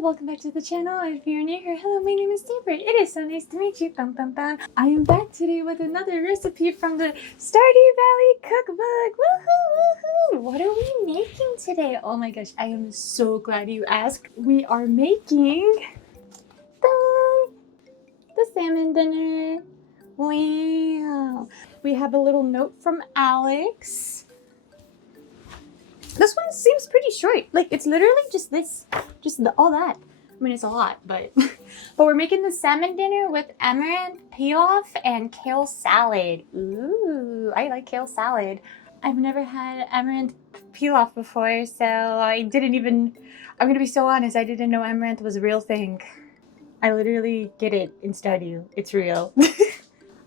welcome back to the channel. If you're new here, hello, my name is Saber. It is so nice to meet you. I am back today with another recipe from the Stardew Valley Cookbook. Woohoo, woohoo! What are we making today? Oh my gosh, I am so glad you asked. We are making the salmon dinner. Wow. We have a little note from Alex. This one seems pretty short. Like, it's literally just this. All that. I mean, it's a lot, but... but we're making the salmon dinner with Amaranth Pilaf and Kale Salad. Ooh, I like Kale Salad. I've never had Amaranth Pilaf before, so I didn't even... I'm gonna be so honest, I didn't know Amaranth was a real thing. I literally get it in Stardew. It's real.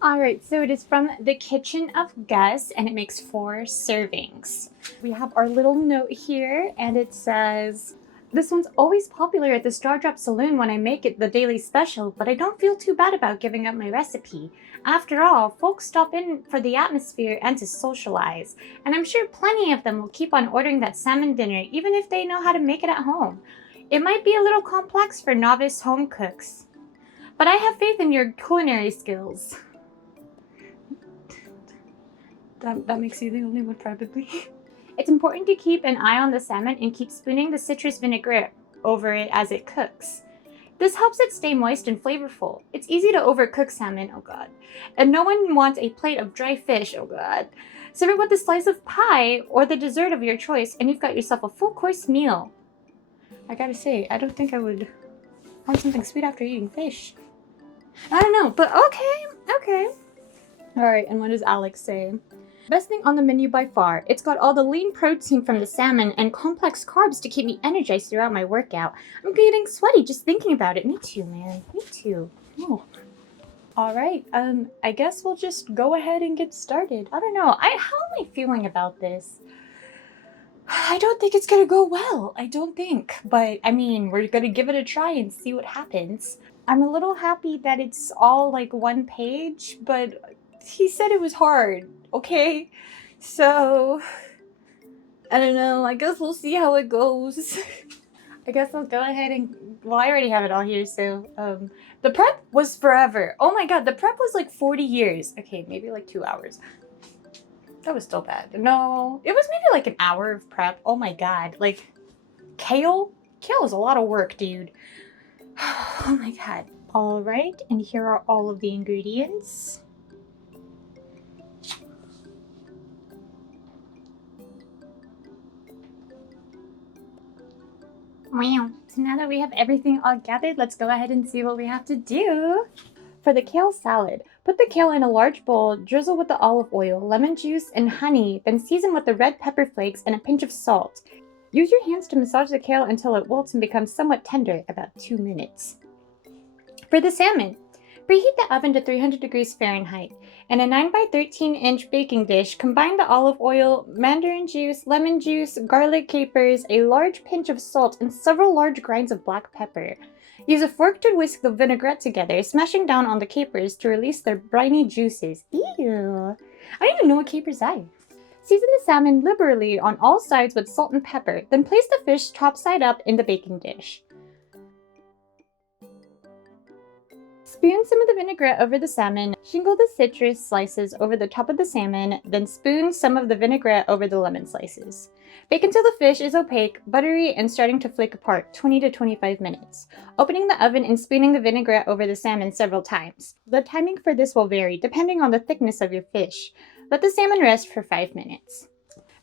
Alright, so it is from the Kitchen of Gus, and it makes 4 servings. We have our little note here, and it says, "This one's always popular at the Star Drop Saloon when I make it the daily special, but I don't feel too bad about giving up my recipe. After all, folks stop in for the atmosphere and to socialize, and I'm sure plenty of them will keep on ordering that salmon dinner even if they know how to make it at home. It might be a little complex for novice home cooks, but I have faith in your culinary skills." That makes you the only one, probably. "It's important to keep an eye on the salmon and keep spooning the citrus vinaigrette over it as it cooks. This helps it stay moist and flavorful. It's easy to overcook salmon, oh god. And no one wants a plate of dry fish, oh god. Serve it with a slice of pie or the dessert of your choice, and you've got yourself a full-course meal." I gotta say, I don't think I would want something sweet after eating fish. I don't know, but okay. Alright, and what does Alex say? "Best thing on the menu by far. It's got all the lean protein from the salmon and complex carbs to keep me energized throughout my workout. I'm getting sweaty just thinking about it." Me too, man. Me too. Oh. Alright, I guess we'll just go ahead and get started. I don't know. How am I feeling about this? I don't think it's gonna go well. I don't think. But, I mean, we're gonna give it a try and see what happens. I'm a little happy that it's all, like, one page, but he said it was hard. Okay, so I don't know. I guess we'll see how it goes. I guess I'll go ahead and, well, I already have it all here, so the prep was forever. Oh my god, the prep was like 40 years. Okay, maybe like 2 hours. That was still bad. No, it was maybe like an hour of prep. Oh my god, like kale is a lot of work, dude. Oh my god. All right, and here are all of the ingredients. Wow. So now that we have everything all gathered, let's go ahead and see what we have to do. For the kale salad, put the kale in a large bowl, drizzle with the olive oil, lemon juice, and honey, then season with the red pepper flakes and a pinch of salt. Use your hands to massage the kale until it wilts and becomes somewhat tender, about 2 minutes. For the salmon, preheat the oven to 300 degrees Fahrenheit. In a 9 by 13 inch baking dish, combine the olive oil, mandarin juice, lemon juice, garlic capers, a large pinch of salt, and several large grinds of black pepper. Use a fork to whisk the vinaigrette together, smashing down on the capers to release their briny juices. Ew! I don't even know what capers are. Season the salmon liberally on all sides with salt and pepper, then place the fish top side up in the baking dish. Spoon some of the vinaigrette over the salmon, shingle the citrus slices over the top of the salmon, then spoon some of the vinaigrette over the lemon slices. Bake until the fish is opaque, buttery, and starting to flake apart, 20 to 25 minutes. Opening the oven and spooning the vinaigrette over the salmon several times. The timing for this will vary depending on the thickness of your fish. Let the salmon rest for 5 minutes.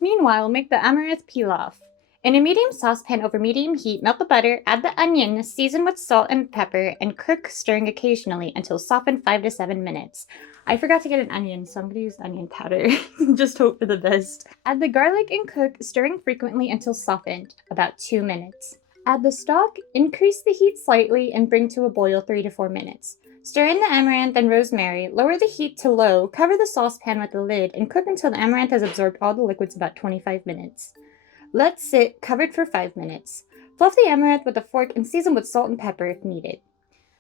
Meanwhile, make the Amaranth Pilaf. In a medium saucepan over medium heat, melt the butter, add the onion, season with salt and pepper, and cook, stirring occasionally until softened 5 to 7 minutes. I forgot to get an onion, so I'm going to use onion powder. Just hope for the best. Add the garlic and cook, stirring frequently until softened, about 2 minutes. Add the stock, increase the heat slightly, and bring to a boil 3 to 4 minutes. Stir in the amaranth and rosemary, lower the heat to low, cover the saucepan with the lid, and cook until the amaranth has absorbed all the liquids, about 25 minutes. Let sit covered for 5 minutes. Fluff the amaranth with a fork and season with salt and pepper if needed.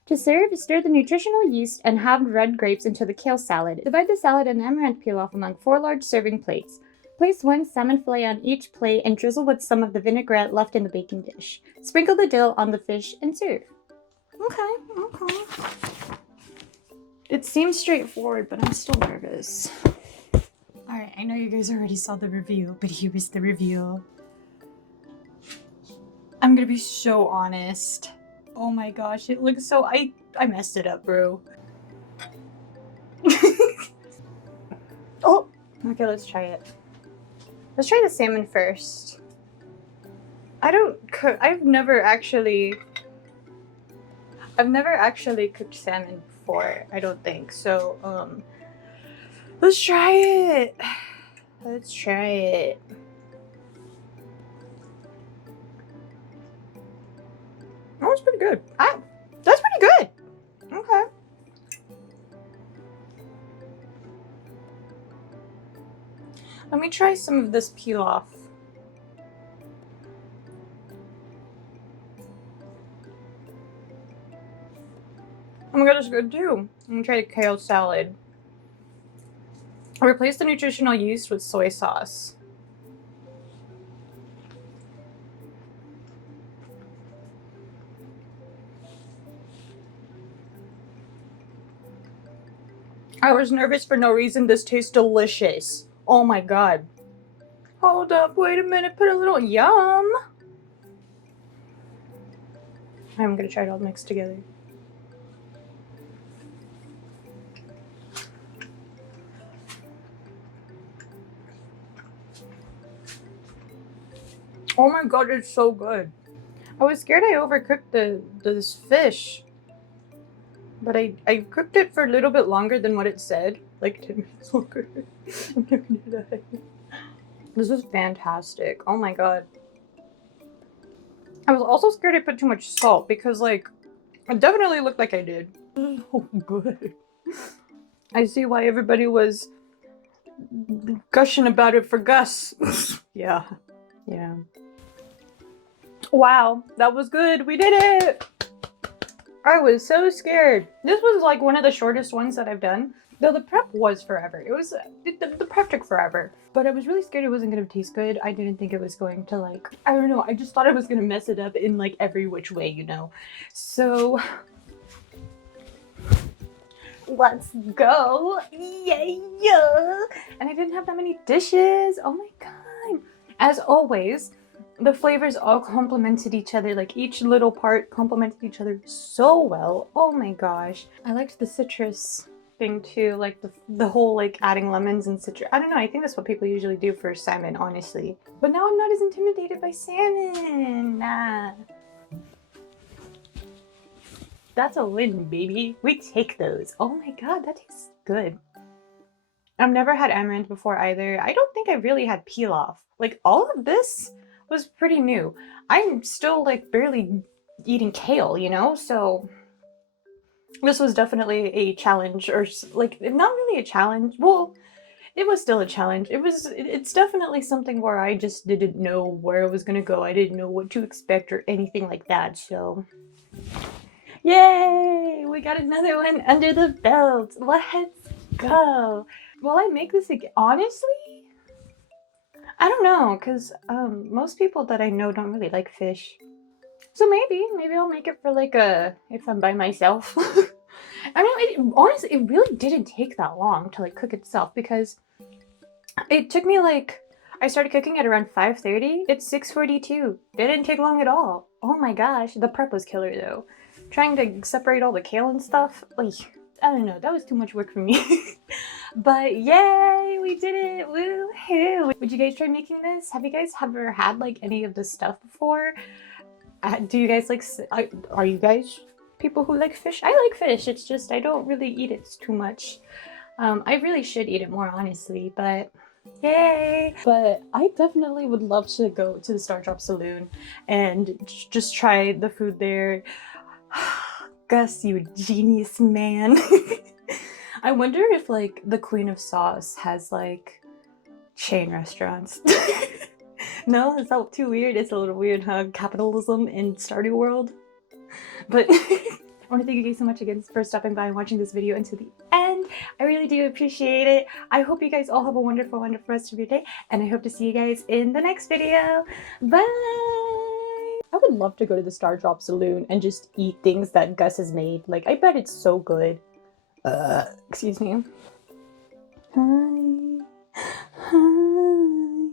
To serve, stir the nutritional yeast and halved red grapes into the kale salad. Divide the salad and amaranth pilaf among 4 large serving plates. Place one salmon fillet on each plate and drizzle with some of the vinaigrette left in the baking dish. Sprinkle the dill on the fish and serve. Okay. It seems straightforward, but I'm still nervous. Alright, I know you guys already saw the review, but here is the review. I'm gonna be so honest. Oh my gosh, it looks so... I messed it up, bro. Oh! Okay, let's try it. Let's try the salmon first. I've never actually cooked salmon before, I don't think. So, let's try it. Let's try it. That was pretty good. That's pretty good. Okay. Let me try some of this pilaf. Oh my god, it's good too. I'm gonna try the kale salad. Replace the nutritional yeast with soy sauce. I was nervous for no reason. This tastes delicious. Oh my god. Hold up, wait a minute, put a little yum. I'm gonna try it all mixed together. Oh my god, it's so good. I was scared I overcooked this fish. But I cooked it for a little bit longer than what it said. Like 10 minutes longer. I'm not gonna die. This is fantastic. Oh my god. I was also scared I put too much salt because, like, it definitely looked like I did. This is so good. I see why everybody was gushing about it for Gus. Yeah. Yeah. Wow, that was good. We did it! I was so scared. This was like one of the shortest ones that I've done. Though the prep was forever. It was, the prep took forever. But I was really scared it wasn't gonna taste good. I didn't think it was going to, like, I don't know. I just thought I was gonna mess it up in like every which way, you know? So, let's go. Yeah. And I didn't have that many dishes. Oh my god. As always, the flavors all complemented each other. Like, each little part complemented each other so well. Oh my gosh. I liked the citrus thing too, like the whole like adding lemons and citrus. I don't know, I think that's what people usually do for salmon, honestly. But now I'm not as intimidated by salmon. Nah. That's a win, baby. We take those. Oh my god, that tastes good. I've never had amaranth before either. I don't think I really had pilaf. Like, all of this was pretty new. I'm still like barely eating kale, you know? So this was definitely a challenge, or like, not really a challenge. Well, it was still a challenge. It's definitely something where I just didn't know where it was gonna go. I didn't know what to expect or anything like that, so. Yay! We got another one under the belt. Let's go. Will I make this again? Honestly? I don't know, because most people that I know don't really like fish. So maybe I'll make it for like if I'm by myself. I mean, honestly, it really didn't take that long to like cook itself, because it took me like, I started cooking at around 5:30. It's 6:42. Didn't take long at all. Oh my gosh, the prep was killer though. Trying to separate all the kale and stuff, like, I don't know, that was too much work for me. But yay, we did it! Woohoo! Would you guys try making this? Have you guys ever had like any of this stuff before? Do you guys like, are you guys people who like fish? I like fish, it's just I don't really eat it too much. I really should eat it more, honestly, but yay! But I definitely would love to go to the Stardrop Saloon and just try the food there. Gus, you genius man. I wonder if like the Queen of Sauce has like chain restaurants. No, is that too weird? It's a little weird, huh? Capitalism in Stardew world. But I want to thank you guys so much again for stopping by and watching this video until the end. I really do appreciate it. I hope you guys all have a wonderful, wonderful rest of your day, and I hope to see you guys in the next video. Bye! I would love to go to the Star Drop Saloon and just eat things that Gus has made. Like, I bet it's so good. Excuse me. Hi. Hi.